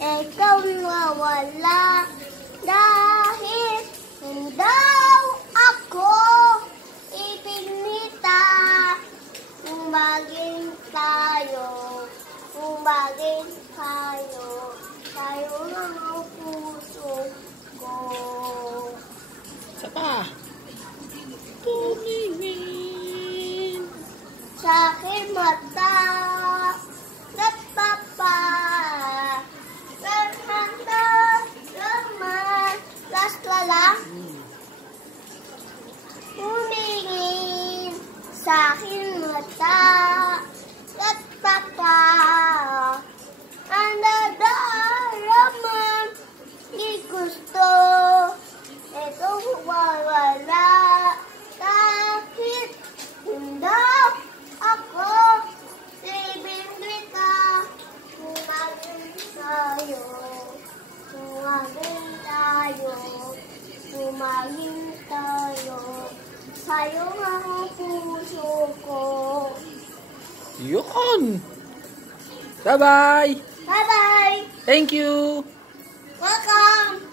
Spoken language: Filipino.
ikaw nawala. Dahil daw ako ipinita. Umagin tayo, tayo ang puso ko. Isa pa. Tumingin Sa aking mata, nagpapa, naghanda, laman, last na lang. Tumingin sa aking mata, nagpapa, ang nadaraman, di gusto, itong wawala, kahit hindi ako, sibing kita, umagin tayo, sa'yo ang puso ko. Yun. Bye-bye. Bye-bye! Thank you. Welcome!